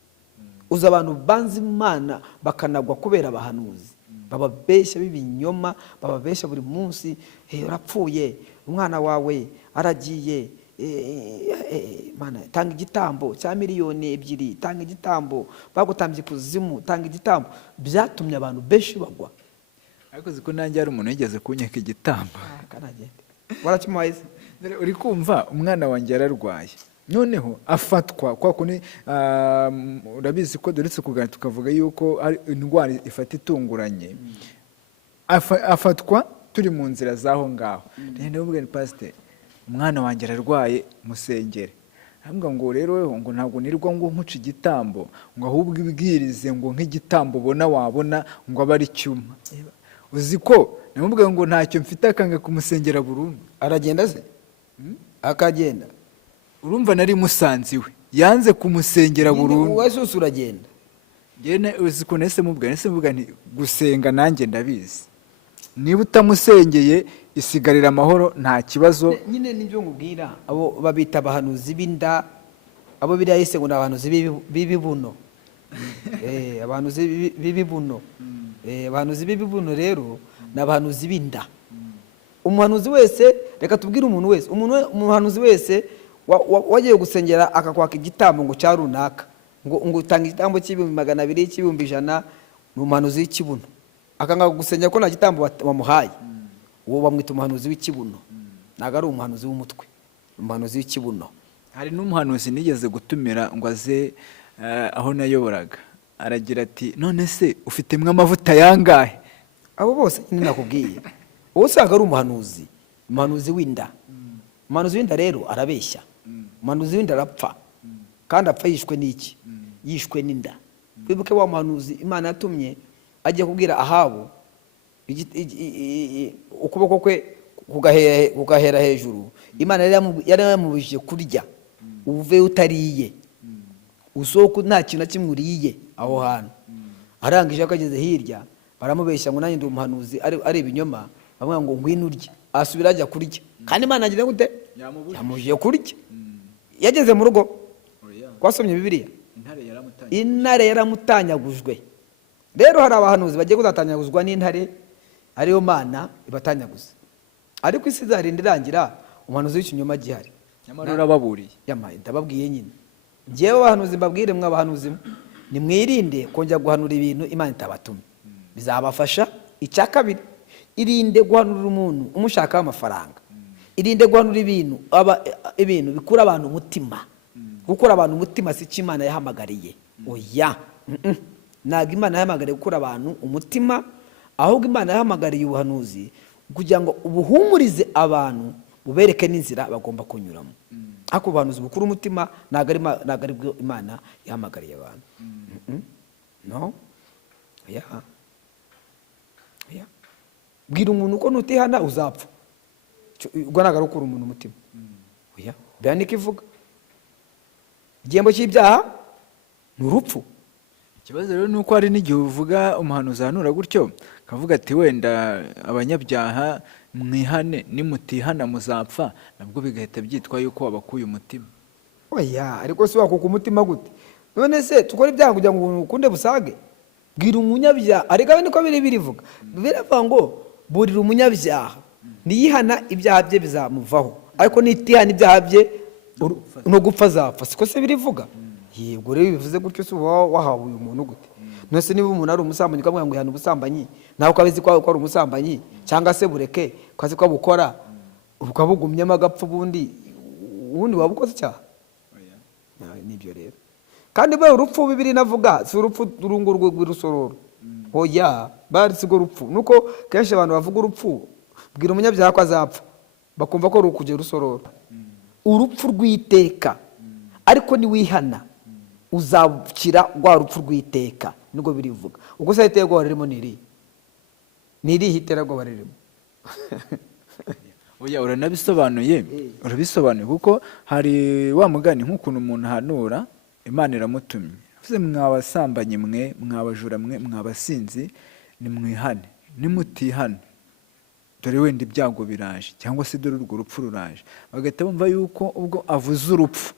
uzi abantu banzi Imana bakanagwa kubera abahanuzi, bababeshya b'ibinyoma, bababeshya buri munsi, urapfuye, umwana wawe aragiye, Mana tanga igitambo cya 2 miliyoni, tanga igitambo, bagutambye kuzimu, tanga igitambo. Byatumye abantu benshi bagwa. Ariko ziko nanjye ari umuntu yigeze kunyeka igitambo, kanagende warakimuhaye. Uri kumva umwana wanjye yararwaye, noneho afatwa kwa kuni, urabizi ko duretse kuganira tukavuga yuko ari indwara ifata itunguranye, afatwa turi mu nzira zaho ngaho. Rero ubwo ni pasiteri, umwana wanjye ararwaye musengere. aravuga ngo rero weho ngo ntabwo nirwa ngo nkuca igitambo ngo ahubwo ibwirize ngo nk'igitambo ubona wabona ngo abe ari cyuma. Uzi ko namubwiye ngo ntacyo mfite akanga kumusengera burundu. aragenda se akagenda Urumva nari musanze iwe yanze kumusengera burundu. wese uragenda. Njye uzi ko nese mubwira nti gusenga nanjye ndabizi. Niba utamusengeye isigarira amahoro nta kibazo. Nyine nibyo ngubwira abo babita abahanuzi b'inda, abo biriya yise ngo ni abahanuzi b'ibibuno. Abahanuzi b'ibibuno. Abahanuzi b'ibibuno rero ni abahanuzi b'inda. Umuhanuzi wese, reka tubwire umuntu wese, umuhanuzi wese wagiye gusengera akakwaka igitambo ngo cya runaka, ngo utanga igitambo cy'ibihumbi 200 cy'ibihumbi 100, ni umuhanuzi w'ikibuno. Akanga gusengera ko nta gitambo bamuhaye, uwo bamwita umuhanuzi w'ikibuno. Ntabwo ari umuhanuzi w'umutwe, umuhanuzi w'ikibuno. Hari n'umuhanuzi nigeze gutumira ngo aze aho nayoboraga, aragira ati none se ufitemo amavuta yangahe? Abo bose nyine nakubwiye, uwo usanga ari umuhanuzi, umuhanuzi w'inda. Umuhanuzi w'inda rero arabeshya, umuhanuzi w'inda arapfa, kandi apfa yishwe n'iki? Yishwe n'inda. Twibuke wa muhanuzi Imana yatumye agiye kubwira Ahabu, ukuboko kwe kugahera hejuru. Imana yari yamubujije kurya, uve utariye, usohoka nta kintu na kimwe uriye aho hantu. Arangije akageze hirya, baramubeshya ngo nanjye ndi umuhanuzi, ari ibinyoma. Bamwe ngo ngwino urye, asubira ajya kurya, kandi Imana agira gute? Yamubujije kurya. Yageze mu rugo, twasomye Bibiliya, intare yaramutanyagujwe. Rero hari abahanuzi bagiye kuzatanyaguzwa n'intare, ariyo Mana ibatanyaguza. Ariko isi izarinda irangira umuhanuzi w'ikinyoma gihari. Nyamara urababuriye. Yamaye ndababwiye nyine. Ngewe abahanuzi mbabwire mwe abahanuzi, ni mwirinde kongera guhanura ibintu Imana itabatumye. Bizabafasha. Icya kabiri, irinde guhanura umuntu umushaka amafaranga. Irinde guhanura ibintu bikura abantu umutima. Gukura abantu umutima si cyo Imana yahamagariye. Oya. Ntabwo Imana yahamagariye gukura abantu umutima, ahubwo Imana yahamagariye ubuhanuzi kugira ngo ubuhumurize abantu, bubereke n'inzira bagomba kunyuramo. Ariko ubuhanuzi bukura umutima ntabwo ari bwo Imana yahamagariye abantu. No. Oya. Oya. Bwira umuntu ko nutihana uzapfa. Ubwo ntabwo ari ukura umuntu umutima. Oya. Byandika ivuga. Igihembo cy'ibyaha ni urupfu. Ikibazo rero ni uko hari n'igihe uvuga umuhanuzi ahanura gutyo, akavuga ati wenda abanyabyaha mwihane, nimutihana muzapfa, nabwo bigahita byitwa yuko wabakuye umutima. Oya, ariko si wakuka umutima gute? None se tukora ibyaha kugira ngo ukunde busage? Bwira umunyabyaha, ariko niko birivuga. Biravuga ngo burira umunyabyaha, niyihana ibyaha bye bizamuvaho, ariko nitihana ibyaha bye no gupfa azapfa. Siko se birivuga? Yego rero bivuze gutyo se wahawe uyu muntu gute? Nose niba umuntu ari umusambanyi ukamubwira ngo yihana ubusambanyi, nawe ukabizi ko ari umusambanyi, cyangwa se bureke ukazi ko abukora ukabugumyemo agapfa, ubundi wabukoze icyaha. Nibyo rero. Kandi bwe urupfu Bibiliya inavuga si urupfu rungurwo rw'irusororo. Oya, barisigo urupfu. Nuko kenshi abantu bavuga urupfu, bwira umunyabyaha ko azapfa, bakumva ko rukuje rusororo. Urupfu rw'iteka. Ariko ni wihana uzabukira rwa rupfu rw'iteka, nibwo birivuga. Ubwo se iteka warimo niri hitera rwo baririmo. Oya, uranabisobanuye, kuko hari wa mugani nk'ukuntu umuntu ahanura Imana iramutumye. Avuze mwabasambanye mwe, mwabajura mwe, mwabasinzi, nimwihane, nimutihane, dore wenda ibyago biraje, cyangwa se dore urwo rupfu ruraje. Bagahita bumva yuko ubwo avuze urupfu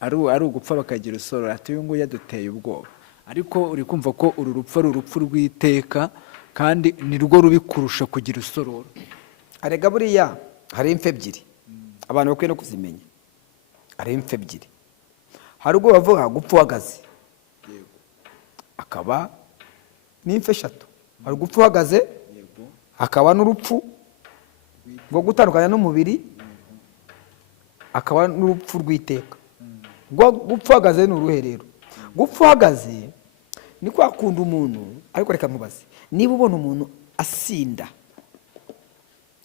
ari ugupfa bakagira usorora, ati uyu nguyu yaduteye ubwoba. Ariko uri kumva ko uru rupfu ari urupfu rw'iteka, kandi ni rwo rubi kurusha kugira usorora. Arega buriya hari impfu ebyiri abantu bakwiye no kuzimenya. Hari impfu ebyiri. Hari ubwo bavuga gupfa uhagaze, akaba n'impfu eshatu. Hari gupfa uhagaze, hakaba n'urupfu rwo gutandukanya n'umubiri, akaba n'urupfu rw'iteka. Gupfa uhagaze ni uruhe rero? Gupfa uhagaze ni kwa kundi umuntu, ariko reka nkubaze, niba ubona umuntu asinda,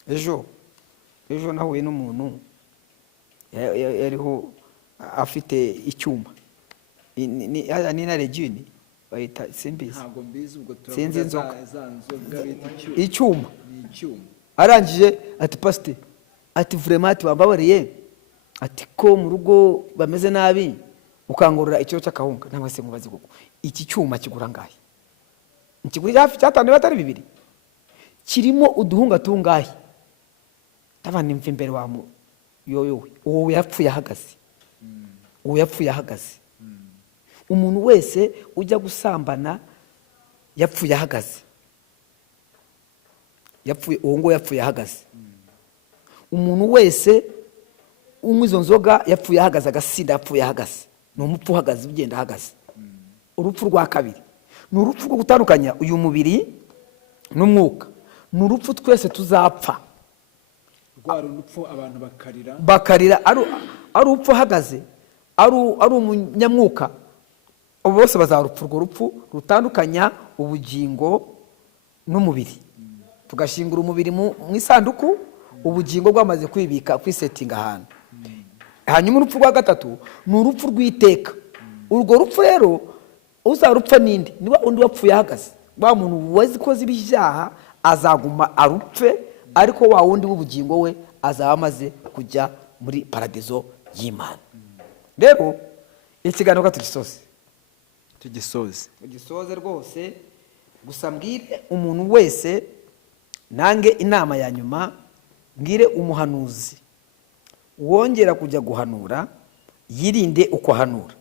ejo nahuye n'umuntu yariho afite icyuma ni na regine bayita simbizi ntabwo mbizi ubwo Sinzi turavuga inzoga. za nzoga bita icyuma ni icyuma arangije ati pasite ati vraiment ati wambabariye ati ko mu rugo bameze nabi ukangurura ikiro cy'akahunga nangwa se mubazi koko iki cyuma kigura ngahe ikigurira hafi cyatanu batari bibiri kirimo uduhunga tungahe tabana imva imbere wa mu yoyowe uwo yapfuye ahagaze uwo yapfuye ahagaze umuntu wese ujya gusambana yapfuye ahagaze yapfuye uwo ngo yapfuye ahagaze umuntu wese unywa izo nzoga yapfuye ahagaze agasinda yapfuye ahagaze ni umupfu uhagaze ugenda ahagaze urupfu rwa kabiri ni urupfu rwo gutandukanya uyu mubiri n'umwuka ni urupfu twese tuzapfa rwa rupfu abantu bakarira bakarira ari upfu ahagaze ari umunyamwuka abo bose bazarupfa urwo rupfu rutandukanya ubugingo n'umubiri tugashingura umubiri mu isanduku ubugingo bwamaze kwibika kwisetinga ahantu hanyuma urupfu rwa gatatu ni urupfu rw'iteka urwo rupfu rero uzarupfa n'indi niba undi wapfuye ahagaze wa muntu wazikoze ibyaha azaguma arupfe ariko wa wundi w'ubugingo we azaba amaze kujya muri paradizo y'Imana rero ikiganiro tugisoze rwose gusa mbwire umuntu wese nange inama ya nyuma mbwire umuhanuzi wongera kujya guhanura yirinde uko hanura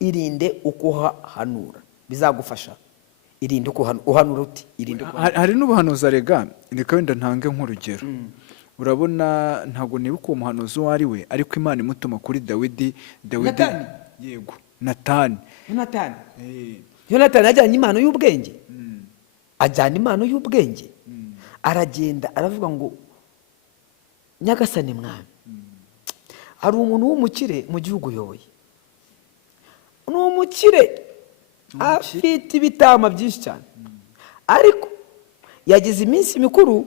irinde uko hanura bizagufasha irinde uko uhanura uti irinde uko hari n'ubuhanuzi arega reka wenda ntange nk'urugero urabona ntabwo nibuka uwo muhanuzi uwo ari we ariko Imana imutuma kuri Dawidi yego Natani Yonatani ajyanye impano y'ubwenge ajyana impano y'ubwenge aragenda aravuga ngo nyagasani mwami hari umuntu w'umukire mu gihugu uyoboye ni umukire afite ibitama byinshi cyane ariko yagize iminsi mikuru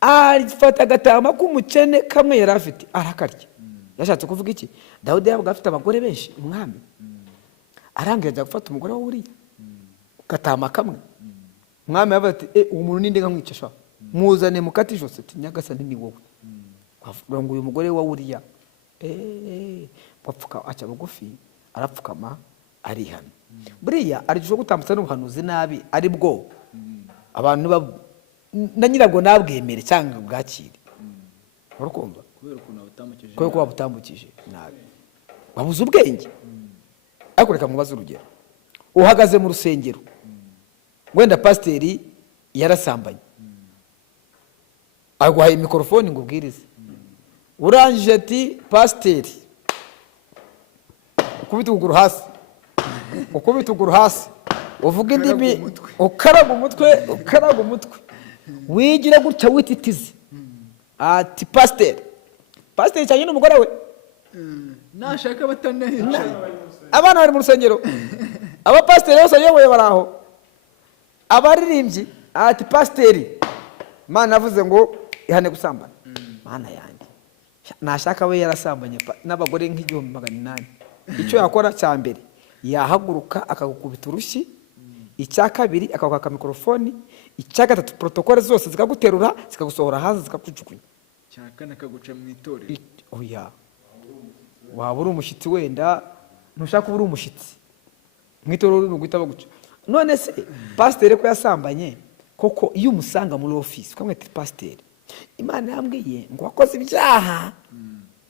afata agatama k'umukene kamwe yari afite arakarya yashatse kuvuga iki Dawidi yabaga afite abagore benshi umwami arangira ajya gufata umugore wa Uriya gatama kamwe umwami yavuze ati uwo muntu ninde nkamwicisha muzane mukati ijosi ati nyagasani ni wowe wavuga ngo uyu mugore wa Uriya bapfuka aca bugufi arapfukama arihana buriya arishobora gutambutsa n'ubuhanuzi nabi ari bwo abantu na nyirabwo nabwemere cyangwa bwakire urakumva kubera ko wabutambukije nabi wabuze ubwenge ariko reka mubaze urugero uhagaze mu rusengero wenda pasiteri yarasambanye aguhaye mikorofoni ngo ubwirize urangije ati pasiteri ukubita ukuguru hasi uvuga indimi ukaraga umutwe wigira gutya wititize ati pasiteri cyane n'umugore we nashaka batanahicaye abana bari mu rusengero abapasiteri bose ayoboye bari aho abaririmbyi ati pasiteri Mana avuze ngo ihane gusambana Mana yanjye nashaka we yarasambanye n'abagore nk'igihumbi 800 icyo yakora cya mbere yahaguruka akagukubita urushyi icya kabiri akaguha mikorofoni icya gatatu protokole zose zikaguterura zikagusohora hanze zikakujugunya cyakana akaguca mu itorero oya waba uri umushyitsi wenda ntushaka uri umushyitsi mu itorero n'uguhita baguca none se pasiteri ko yasambanye koko iyo umusanga muri ofisi ukamwita pasiteri Imana yambwiye ngo wakoze ibyaha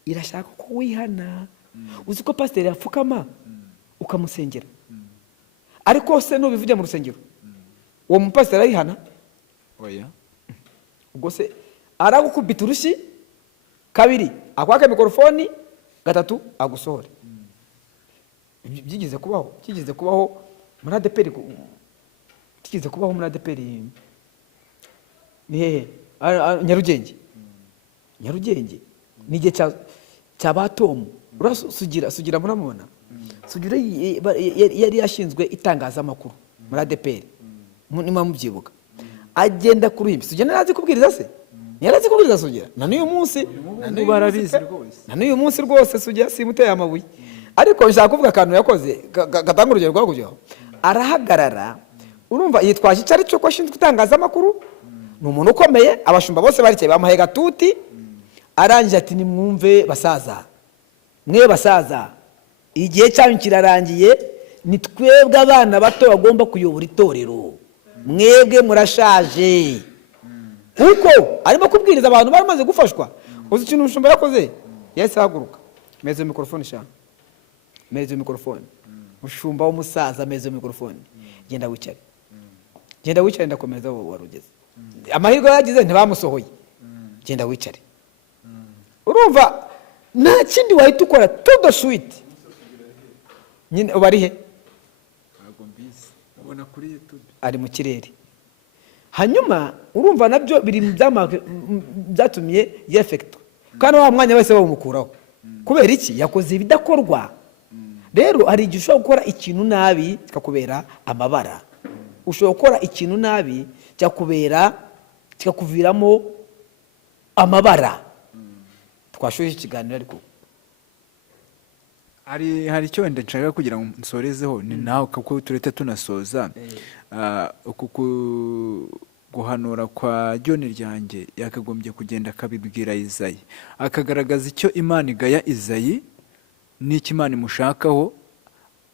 irashaka ko wihana uzi ko pasiteri yapfukama ukamusengera ariko se nubivuge mu rusengero uwo mupasiteri arihana oya ubwo se aragukubita urushyi kabiri akwaka mikorofoni gatatu agusohore byigeze kubaho muri ADPR ni hehe Nyarugenge ni igihe cya batomu sugira muramubona sugira yari yashinzwe itangazamakuru muri ADPR niba mubyibuka agenda ku ruhimbi sugira narazi kubwiriza se yarazi kubwiriza Sugira na n'uyu munsi barabizi rwose. na n'uyu munsi rwose Sugira simuteye amabuye, ariko nshaka kuvuga akantu yakoze gatanga urugero rwo kujyaho. Arahagarara, urumva yitwaje icyo ari cyo ko ashinzwe itangazamakuru, ni umuntu ukomeye, abashumba bose baricaye bamuhaye gatuti, arangije ati nimwumve basaza, mwe basaza, igihe cyanyu kirarangiye, ni twebwe abana bato bagomba kuyobora itorero, mwebwe murashaje. Kuko arimo kubwiriza abantu baramaze gufashwa. Uzi ikintu umushumba yakoze? Yahise ahaguruka, meze mikrofone sha, meze mikrofone, umushumba w'umusaza meze mikrofone, genda wicare, genda wicare, ndakomeza warugeze. Amahirwe yagize ntibamusohoye, genda wicare. Urumva nta kindi wahita ukora, todo sweet. Nyine ubari he? Ubona kuri YouTube Ari mu kirere. Hanyuma urumva nabyo biri byatumye yefecto, kandi wa mwanya wese bawumukuraho. Kubera iki? Yakoze ibidakorwa. Rero hari igihe ushobora gukora ikintu nabi kikakubera amabara, ushobora gukora ikintu nabi kikakuviramo amabara. Twashoje ikiganiro ariko hari icyo wenda nshaka kugira ngo nsorezeho, ni nawe kuko turete tunasoza. Guhanura kwa John Ryange yakagombye kugenda akabibwira Izayi, akagaragaza icyo Imana igaya Izayi n'icyo Imana imushakaho,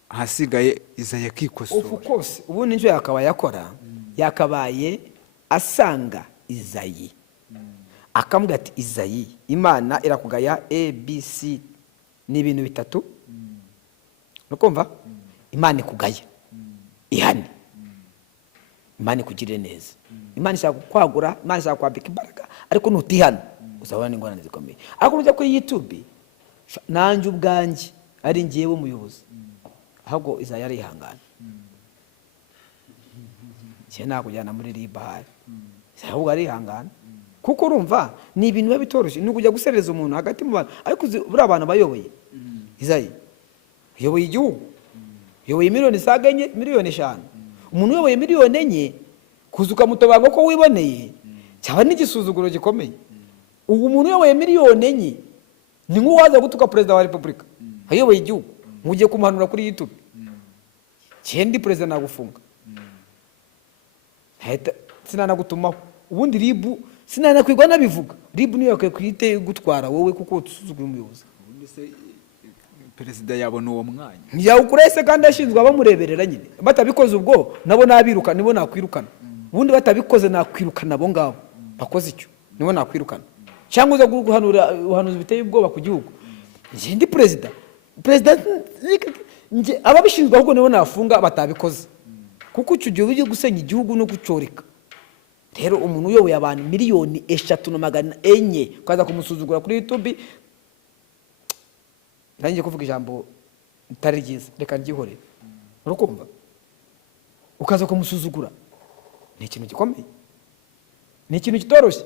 hasigaye Izayi akikosora. Of course ubu n'icyo yakabaye akora, yakabaye asanga Izayi akamubwira ati Izayi, Imana irakugaya ABC ni ibintu bitatu, ukumva? Imana ikugaya, ihane, Imana ikugirire neza, Imana ishaka kwagura, Imana ishaka kwambika imbaraga, ariko nutihana uzabona n'ingorane zikomeye. Ariko ujya kuri YouTube, nanjye ubwanjye ari ngiyewe umuyobozi, ahubwo Izayi arihangana, cye nakujyana muri ribahari, ahubwo arihangana. Kuko urumva ni ibintu biba bitoroshye, ni kujya gusereza umuntu hagati mu bantu. Ariko buri abantu bayoboye, Izayi uyoboye igihugu, uyoboye miliyoni saga enye, miliyoni 5. Umuntu uyoboye miliyoni 4 kuza ukamutobanga ko wiboneye, cyaba n'igisuzuguro gikomeye. Ubu umuntu uyoboye miliyoni 4 ni nk'uwaza gutuka perezida wa repubulika ayoboye igihugu, mugiye kumuhanura kuri YouTube, cyendi perezida nagufunga, sinanagutumaho. Ubundi ribu sinanakwigwa nabivuga, ribu niyo yakwiye kwite gutwara wowe kuko usuzuguye umuyobozi. Ubundi se perezida yabona uwo mwanya yawukurese, kandi ashinzwe abamureberera nyine. Batabikoze ubwo nabo nabiruka, nibo nakwirukana. Ubundi batabikoze nakwirukana abo ngabo bakoze icyo, nibo nakwirukana. Cyangwa uza guhanura uhanuzi biteye ubwoba ku gihugu, ndi perezida nje ababishinzwe ahubwo nibo nafunga batabikoze, kuko icyo gihe ugiye gusenya igihugu no gucoreka. Rero umuntu uyoboye abantu miliyoni 3,400 ukaza kumusuzugura kuri YouTube, nanjye kuvuga ijambo itari ryiza, reka ngihorere. Urukumva? Ukaza kumusuzugura ni ikintu gikomeye, ni ikintu kitoroshye.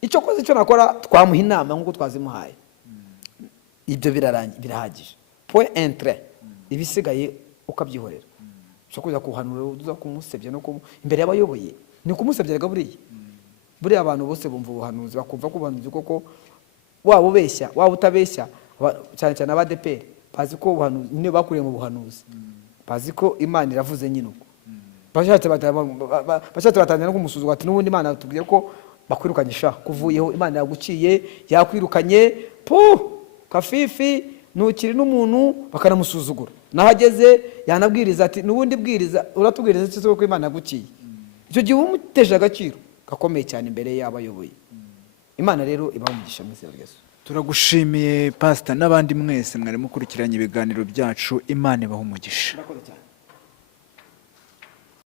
Icyo koze cyo nakora, twamuha inama nk'uko twazimuhaye, ibyo birahagije. Point entre ibisigaye ukabyihorera. Cyo kuza kuhanura uza kumusebya no imbere y'abayoboye, ni kumusebyeraga buriya abantu bose bumva ubuhanuzi, bakumva ko ubuhanuzi koko waba ubeshya waba utabeshya, cyane cyane abadeperi bazi ko ubuhanuzi nyine bakuriye mu buhanuzi, bazi ko Imana iravuze nyine uko. Bashatse batangira no kumusuzugura ati n'ubundi Imana tubwiye ko bakwirukanye sha, kuvuyeho Imana yaguciye, yakwirukanye kafifi, nukiri n'umuntu bakanamusuzugura. Nahageze yanabwiriza ati n'ubundi bwiriza uratubwiriza cyo ko Imana yaguciye. Icyo gihe umuteje agaciro gakomeye cyane imbere y'abayoboye. Imana rero ibamugisha mu izina rya Yesu. Turagushimiye Pastor n'abandi mwese mwari mukurikiranye ibiganiro byacu. Imana ibahe umugisha. Murakoze cyane.